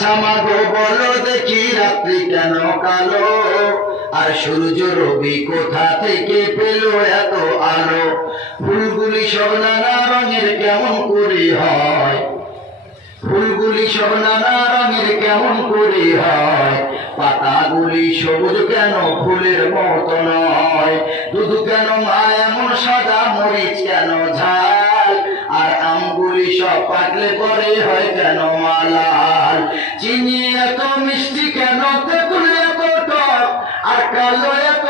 আচ্ছা মাগো, বলো দেখি রাত্রি কেন কালো? আর সূর্য, রবি কোথা থেকে পেল এত আলো? ফুলগুলি সব নানা রঙের কেমন করে হয়? ফুলগুলি সব নানা রঙের কেমন করে হয়? পাতাগুলি সবুজ কেন ফুলের মতো নয়? দুধ কেন মা এমন সাদা, মরিচ কেন ঝাল? সব পরে হয় কেন মালাল? চিনি এত মিষ্টি কেন? আর কালো এত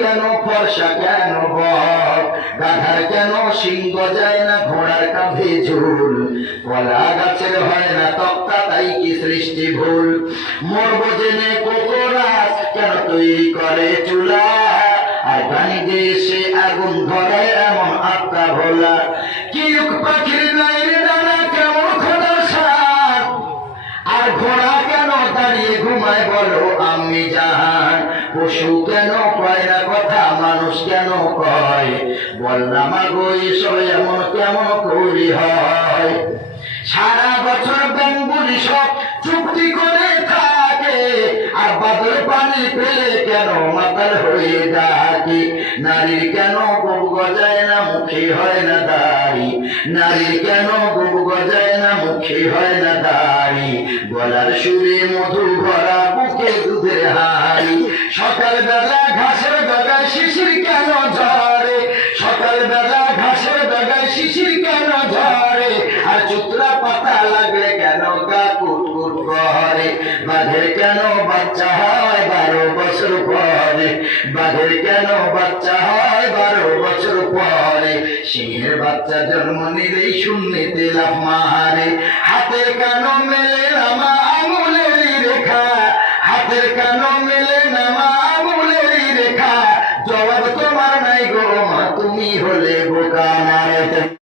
কেন? ফর্সা কেন বক? গাধার কেন সিংহ যায় না ঘোড়ার কাঁধে ঝুল? কলা গাছের হয় না তক্তা, তাই কি সৃষ্টি ভুল? মরব জেনে কোকরাস কেন তৈরি করে চুলা? আর দেশে আগুন ধরে এমন আত্মা ভোলা? কিউক পাখির নাই দাঁড়িয়ে ঘুমায় বলো, আমি জাহান। পশু কেন কয় না কথা, মানুষ কেন কয়? বল না এসব এমন কেমন করি হয়? সারা বছর ব্যাঙ্গুলি সব চুক্তি করে থাকে, আর বাদল পানি পেলে কেন মাতাল হয়ে ডাকে? নারীর কেন গবু গজায় না, মুখে হয় না দাড়ি? নারীর কেন গবু গজায় মুখে হয় না দাড়ি, গলার সুরে মধু ভরা বুকে দুধের হাড়ি। সকাল বেলা ঘাসের ডগায় শিশির কেন ঝরে? সকাল বেলা ঘাসের ডগায় শিশির কেন ঝরে? আর চুতরা পাতা লাগলে কেন গা কুটকুট করে? বাঘের কেন বাচ্চা হয় বারো বছর পরে? বাঘের কেন বাচ্চা হয় বারো বছর পরে সিংহের বাচ্চা জন্ম নিলেই শূন্যতে লাভ মারে হাতের কানো মেলে নামা আঙুলেরই রেখা। হাতের কেন মেলে নামা আঙুলেরই রেখা। জবাব তোমার নাই গো মা, তুমি হলে বোকা